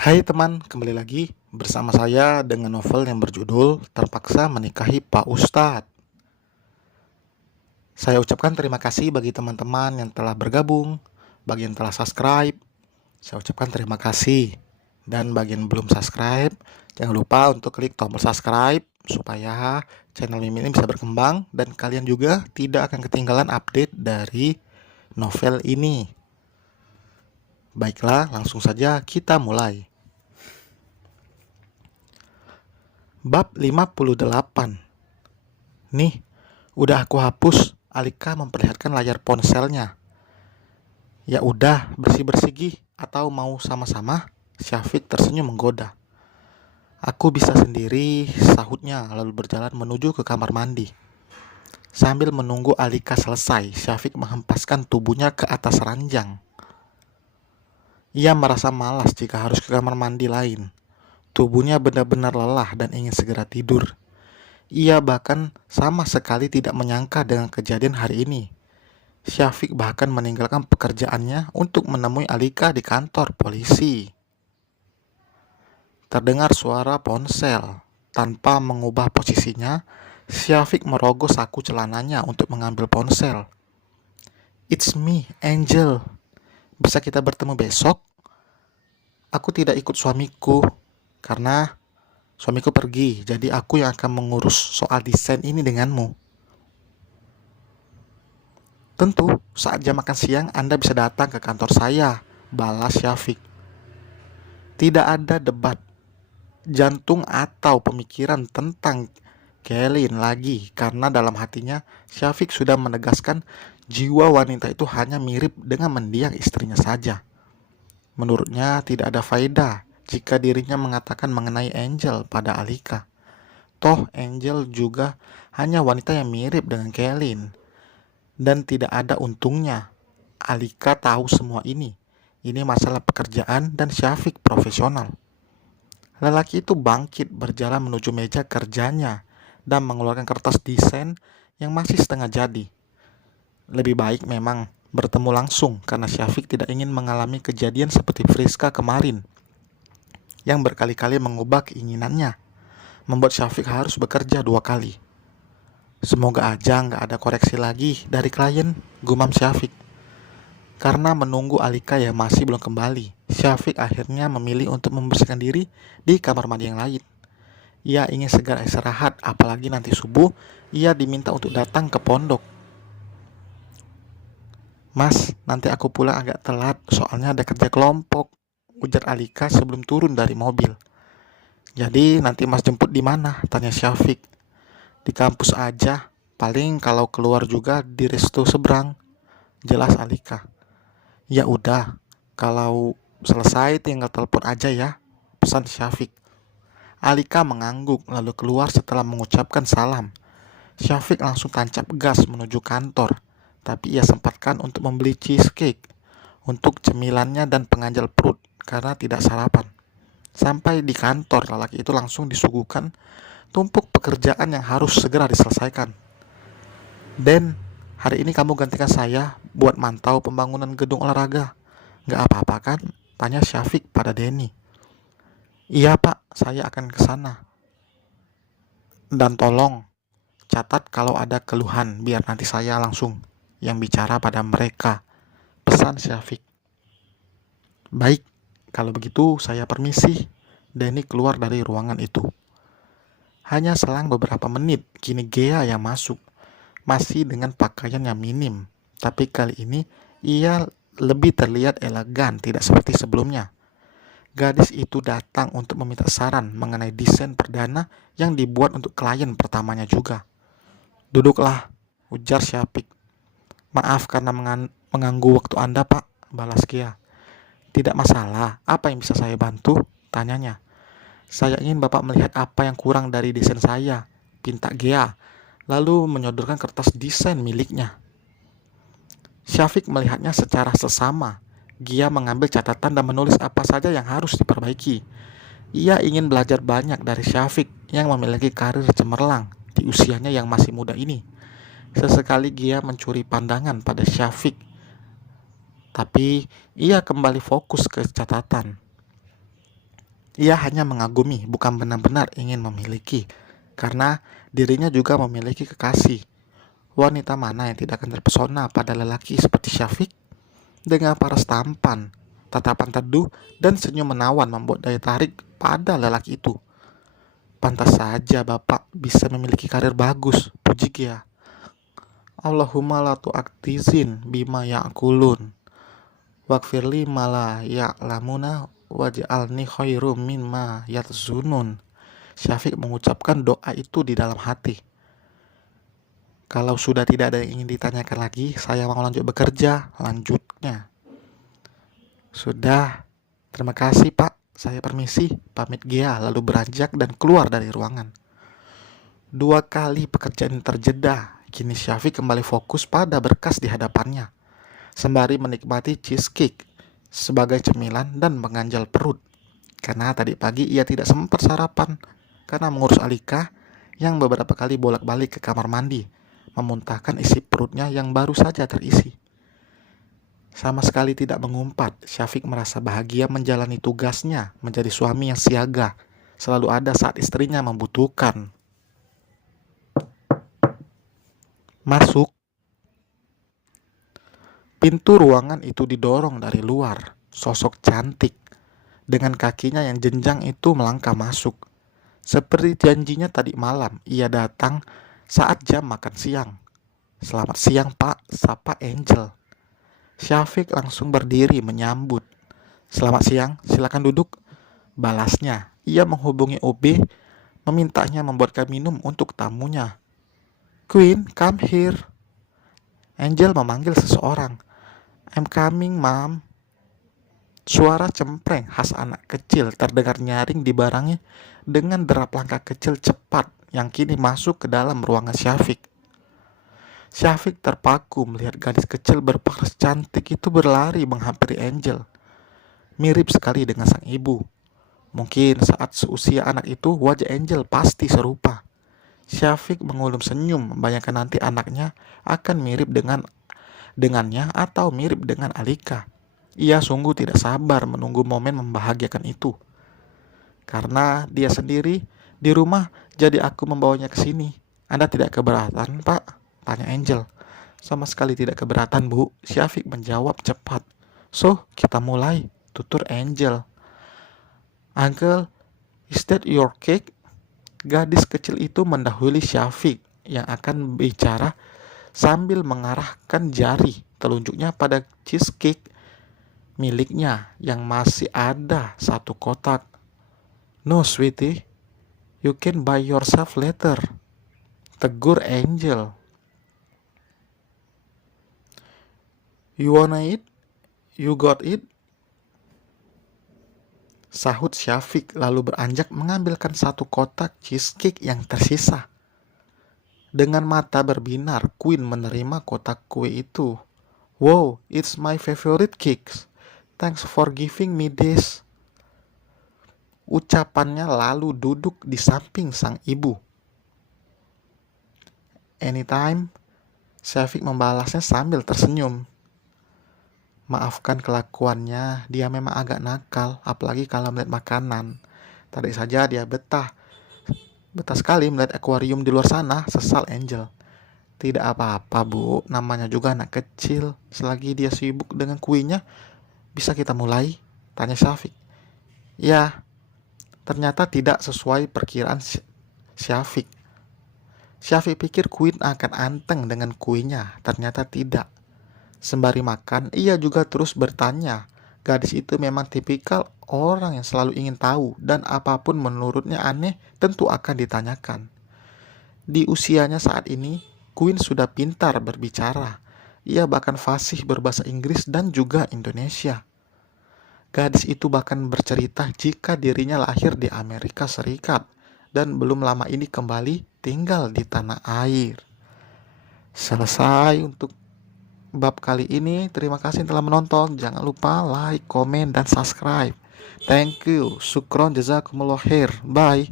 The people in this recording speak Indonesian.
Hai teman, kembali lagi bersama saya dengan novel yang berjudul Terpaksa Menikahi Pak Ustadz. Saya ucapkan terima kasih bagi teman-teman yang telah bergabung, bagi yang telah subscribe. Saya ucapkan terima kasih. Dan bagi yang belum subscribe, jangan lupa untuk klik tombol subscribe supaya channel Mimin ini bisa berkembang dan kalian juga tidak akan ketinggalan update dari novel ini. Baiklah, langsung saja kita mulai. Bab 58. Nih, udah aku hapus. Alika memperlihatkan layar ponselnya. Ya udah, bersih-bersih Gi, atau mau sama-sama? Syafiq tersenyum menggoda. Aku bisa sendiri, sahutnya lalu berjalan menuju ke kamar mandi. Sambil menunggu Alika selesai, Syafiq menghempaskan tubuhnya ke atas ranjang. Ia merasa malas jika harus ke kamar mandi lain. Tubuhnya benar-benar lelah dan ingin segera tidur. Ia bahkan sama sekali tidak menyangka dengan kejadian hari ini. Syafiq bahkan meninggalkan pekerjaannya untuk menemui Alika di kantor polisi. Terdengar suara ponsel. Tanpa mengubah posisinya, Syafiq merogoh saku celananya untuk mengambil ponsel. It's me, Angel. Bisa kita bertemu besok? Aku tidak ikut suamiku, karena suamiku pergi, jadi aku yang akan mengurus soal desain ini denganmu. Tentu, saat jam makan siang Anda bisa datang ke kantor saya, balas Syafiq. Tidak ada debat, jantung atau pemikiran tentang Kelin lagi, karena dalam hatinya Syafiq sudah menegaskan jiwa wanita itu hanya mirip dengan mendiang istrinya saja. Menurutnya tidak ada faedah jika dirinya mengatakan mengenai Angel pada Alika. Toh Angel juga hanya wanita yang mirip dengan Kelin. Dan tidak ada untungnya. Alika tahu semua ini. Ini masalah pekerjaan dan Syafiq profesional. Lelaki itu bangkit berjalan menuju meja kerjanya dan mengeluarkan kertas desain yang masih setengah jadi. Lebih baik memang bertemu langsung karena Syafiq tidak ingin mengalami kejadian seperti Friska kemarin yang berkali-kali mengubah keinginannya, membuat Syafiq harus bekerja 2 kali. Semoga aja nggak ada koreksi lagi dari klien, gumam Syafiq. Karena menunggu Alika yang masih belum kembali, Syafiq akhirnya memilih untuk membersihkan diri di kamar mandi yang lain. Ia ingin segera istirahat, apalagi nanti subuh ia diminta untuk datang ke pondok. Mas, nanti aku pulang agak telat, soalnya ada kerja kelompok, ujar Alika sebelum turun dari mobil. Jadi nanti mas jemput di mana? Tanya Syafiq. Di kampus aja, paling kalau keluar juga di resto seberang, jelas Alika. Ya udah, kalau selesai tinggal telepon aja ya, pesan Syafiq. Alika mengangguk lalu keluar setelah mengucapkan salam. Syafiq langsung tancap gas menuju kantor, tapi ia sempatkan untuk membeli cheesecake untuk cemilannya dan pengganjal perut karena tidak sarapan. Sampai di kantor, lelaki itu langsung disuguhkan tumpuk pekerjaan yang harus segera diselesaikan. Den, hari ini kamu gantikan saya buat mantau pembangunan gedung olahraga. Nggak apa-apa kan? Tanya Syafiq pada Denny. Iya pak, saya akan ke sana. Dan tolong, catat kalau ada keluhan biar nanti saya langsung yang bicara pada mereka. Pesan Syafiq. Baik, kalau begitu saya permisi. Denny keluar dari ruangan itu. Hanya selang beberapa menit, kini Gea yang masuk. Masih dengan pakaian yang minim, tapi kali ini ia lebih terlihat elegan, tidak seperti sebelumnya. Gadis itu datang untuk meminta saran mengenai desain perdana yang dibuat untuk klien pertamanya juga. Duduklah, ujar Syafiq. Maaf karena mengganggu waktu Anda, Pak, balas Gia. Tidak masalah, apa yang bisa saya bantu? Tanyanya. Saya ingin Bapak melihat apa yang kurang dari desain saya, pinta Gia, lalu menyodorkan kertas desain miliknya. Syafiq melihatnya secara sesama. Gia mengambil catatan dan menulis apa saja yang harus diperbaiki. Ia ingin belajar banyak dari Syafiq yang memiliki karir cemerlang di usianya yang masih muda ini. Sesekali Gia mencuri pandangan pada Syafiq, tapi ia kembali fokus ke catatan. Ia hanya mengagumi, bukan benar-benar ingin memiliki, karena dirinya juga memiliki kekasih. Wanita mana yang tidak akan terpesona pada lelaki seperti Syafiq? Dengan paras tampan, tatapan teduh, dan senyum menawan membuat daya tarik pada lelaki itu. Pantas saja Bapak bisa memiliki karir bagus, puji Kia. Allahumma la tu'aktizin bima ya'kulun Wakfirli mala ya'lamuna waj'alni khairum mimma yatzunun. Syafiq mengucapkan doa itu di dalam hati. Kalau sudah tidak ada yang ingin ditanyakan lagi, saya mau lanjut bekerja. Lanjutnya. Sudah. Terima kasih Pak. Saya permisi. Pamit Gia lalu beranjak dan keluar dari ruangan. 2 kali pekerjaan terjeda. Kini Syafiq kembali fokus pada berkas di hadapannya, sembari menikmati cheesecake sebagai cemilan dan mengganjal perut. Karena tadi pagi ia tidak sempat sarapan karena mengurus Alika yang beberapa kali bolak-balik ke kamar mandi, memuntahkan isi perutnya yang baru saja terisi. Sama sekali tidak mengumpat, Syafiq merasa bahagia menjalani tugasnya menjadi suami yang siaga, selalu ada saat istrinya membutuhkan. Masuk. Pintu ruangan itu didorong dari luar. Sosok cantik dengan kakinya yang jenjang itu melangkah masuk. Seperti janjinya tadi malam, ia datang saat jam makan siang. Selamat siang Pak, sapa Angel. Syafiq langsung berdiri menyambut. Selamat siang, silakan duduk. Balasnya, ia menghubungi OB, memintanya membuatkan minum untuk tamunya. Queen, come here. Angel memanggil seseorang. I'm coming, Mom. Suara cempreng khas anak kecil terdengar nyaring dibarengi dengan derap langkah kecil cepat yang kini masuk ke dalam ruangan Syafiq. Syafiq terpaku melihat gadis kecil berparas cantik itu berlari menghampiri Angel. Mirip sekali dengan sang ibu. Mungkin saat seusia anak itu wajah Angel pasti serupa. Syafiq mengulum senyum membayangkan nanti anaknya akan mirip dengannya atau mirip dengan Alika. Ia sungguh tidak sabar menunggu momen membahagiakan itu. Karena dia sendiri di rumah, jadi aku membawanya ke sini. Anda tidak keberatan, Pak? Tanya Angel. Sama sekali tidak keberatan, Bu. Syafiq menjawab cepat. So, kita mulai, tutur Angel. Uncle, is that your cake? Gadis kecil itu mendahului Syafiq yang akan bicara sambil mengarahkan jari telunjuknya pada cheesecake miliknya yang masih ada 1 kotak. No, sweetie, you can buy yourself later, tegur Angel. You wanna eat? You got it? Sahut Syafiq lalu beranjak mengambilkan 1 kotak cheesecake yang tersisa. Dengan mata berbinar, Queen menerima kotak kue itu. Wow, it's my favorite cakes. Thanks for giving me this. Ucapannya lalu duduk di samping sang ibu. Anytime, Syafiq membalasnya sambil tersenyum. Maafkan kelakuannya, dia memang agak nakal, apalagi kalau melihat makanan. Tadi saja dia betah sekali melihat akuarium di luar sana, sesal Angel. Tidak apa-apa, Bu, namanya juga anak kecil. Selagi dia sibuk dengan kuenya, bisa kita mulai? Tanya Syafiq. Ya, ternyata tidak sesuai perkiraan Syafiq. Syafiq pikir Queen akan anteng dengan kuenya, ternyata tidak. Sembari makan, ia juga terus bertanya. Gadis itu memang tipikal orang yang selalu ingin tahu, dan apapun menurutnya aneh tentu akan ditanyakan. Di usianya saat ini, Queen sudah pintar berbicara. Ia bahkan fasih berbahasa Inggris dan juga Indonesia. Gadis itu bahkan bercerita jika dirinya lahir di Amerika Serikat dan belum lama ini kembali tinggal di tanah air. Selesai untuk bab kali ini. Terima kasih telah menonton. Jangan lupa like, komen, dan subscribe. Thank you. Syukron jazakumullah khair. Bye.